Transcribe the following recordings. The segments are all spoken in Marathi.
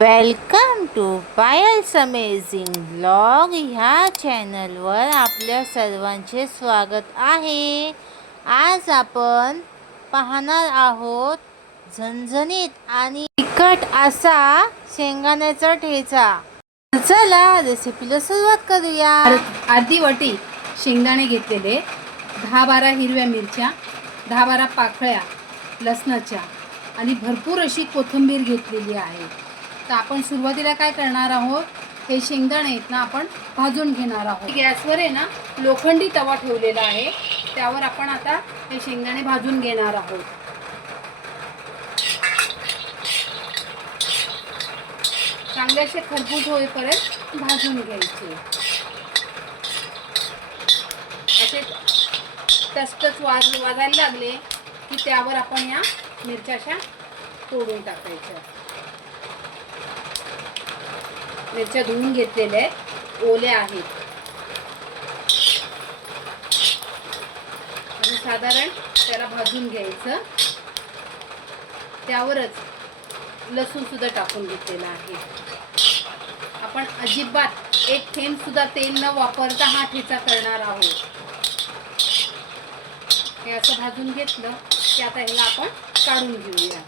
Welcome to Payal's amazing blog ह्या चॅनलवर आपल्या सर्वांचे स्वागत आहे. आज आपण पाहणार आहोत झणझणीत आणि तिखट असा शेंगाण्याचा ठेचा. चला रेसिपीला सुरुवात करूया. अर्धी वाटी शेंगदाणे घेतलेले दहा बारा हिरव्या मिरच्या दहा बारा पाकळ्या लसणाच्या आणि भरपूर अशी कोथिंबीर घेतलेली आहे. तर आपण सुरुवातीला काय करणार आहोत? हे शेंगदाणे आहेत ना आपण भाजून घेणार आहोत. गॅसवर आहे ना लोखंडी तवा ठेवलेला आहे. त्यावर आपण आता हे शेंगदाणे भाजून घेणार आहोत. चांगले असे खरबूज होईपर्यंत भाजून घ्यायचे. असे तसतच वाज वाजायला लागले की त्यावर आपण या मिरच्याशा तोडून टाकायच्या. मिरच्या धुवून घेतलेल्या आहेत. ओल्या आहेत. आणि साधारण त्याला भाजून घ्यायचं. त्यावरच लसूण सुद्धा टाकून घेतलेला आहे. आपण अजिबात एक थेंब सुद्धा तेल न वापरता हा ठेचा करणार आहोत. हे असं भाजून घेतलं की आता ह्याला आपण काढून घेऊया.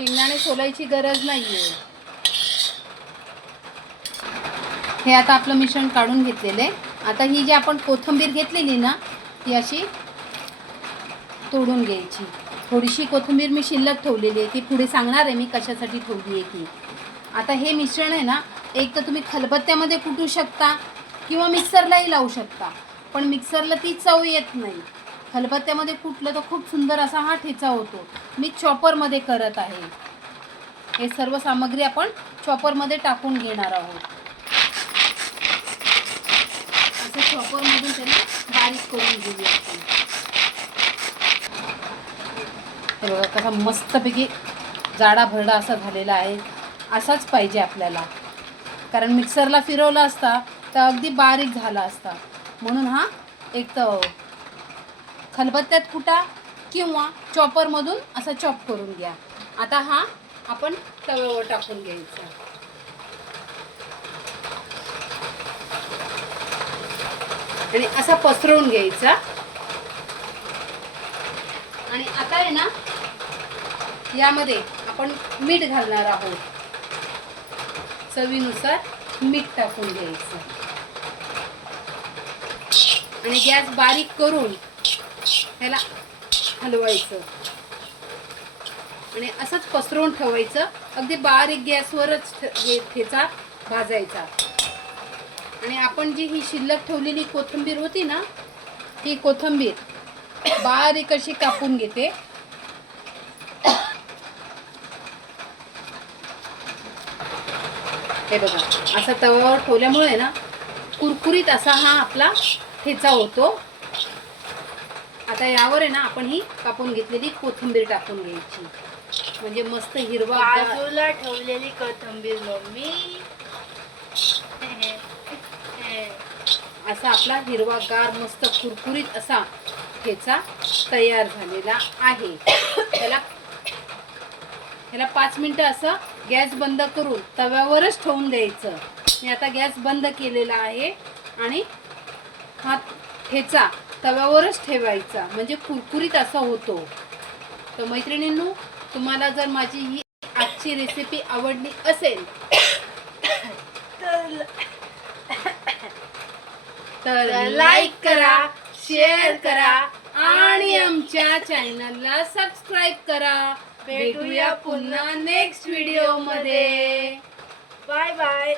शेंगदाणे सोलायची गरज नाहीये. हे आता आपलं मिश्रण काढून घेतलेलं आहे. आता ही जी आपण कोथिंबीर घेतलेली ना ती अशी तोडून घ्यायची. थोडीशी कोथिंबीर मी शिल्लक ठेवलेली आहे. ती पुढे सांगणार आहे मी कशासाठी ठेवली आहे ती. आता हे मिश्रण आहे ना एक तर तुम्ही खलबत्त्यामध्ये कुटू शकता किंवा मिक्सरलाही लावू शकता. पण मिक्सरला ती चव येत नाही. खलबत्त्यामध्ये कुठलं तर खूप सुंदर असा हा ठेचा होतो. मी चॉपरमध्ये करत आहे. हे सर्व सामग्री आपण चॉपरमध्ये टाकून घेणार आहोत. असं चॉपरमधून त्याला बारीक करून घेऊया आपण. बघा कसा मस्तपैकी जाडा भरडा असा झालेला आहे. असाच पाहिजे आपल्याला. कारण मिक्सरला फिरवला असता तर अगदी बारीक झाला असता. म्हणून हा एक तर खलबत्त्यात कुटा किंवा चॉपरमधून असा चॉप करून घ्या. आता हा आपण तव्यावर टाकून घ्यायचा. आणि असा पसरवून घ्यायचा. आणि आता आहे ना यामध्ये आपण मीठ घालणार आहोत. चवीनुसार मीठ टाकून घ्यायचं. आणि गॅस बारीक करून ह्याला हलवायचं. आणि असंच पसरवून ठेवायचं. अगदी बारीक गॅसवरच हे ठेचा भाजायचा. आणि आपण जी ही शिल्लक ठेवलेली कोथिंबीर होती ना ती कोथिंबीर बारीक अशी कापून घेते. हे बघा असा तव्यावर ठेवल्यामुळे ना कुरकुरीत असा हा आपला ठेचा होतो. आता यावर आहे ना आपण ही कापून घेतलेली कोथिंबीर टाकून घ्यायची. म्हणजे मस्त हिरवा बाजूला ठेवलेली कोथिंबीर मम्मी. असा आपला हिरवागार मस्त कुरकुरीत असा ठेचा तयार झालेला आहे. त्याला ह्याला पाच मिनटं असं गॅस बंद करून तव्यावरच ठेवून द्यायचं. मी आता गॅस बंद केलेला आहे आणि हा ठेचा तव्यावरच ठेवायचा. म्हणजे कुरकुरीत असा होतो. तर मैत्रिणींनो तुम्हाला जर माझी ही आजची रेसिपी आवडली असेल तर लाईक करा शेअर करा आणि आमच्या चॅनलला सबस्क्राईब करा. भेटूया पुन्हा नेक्स्ट व्हिडिओमध्ये. Bye bye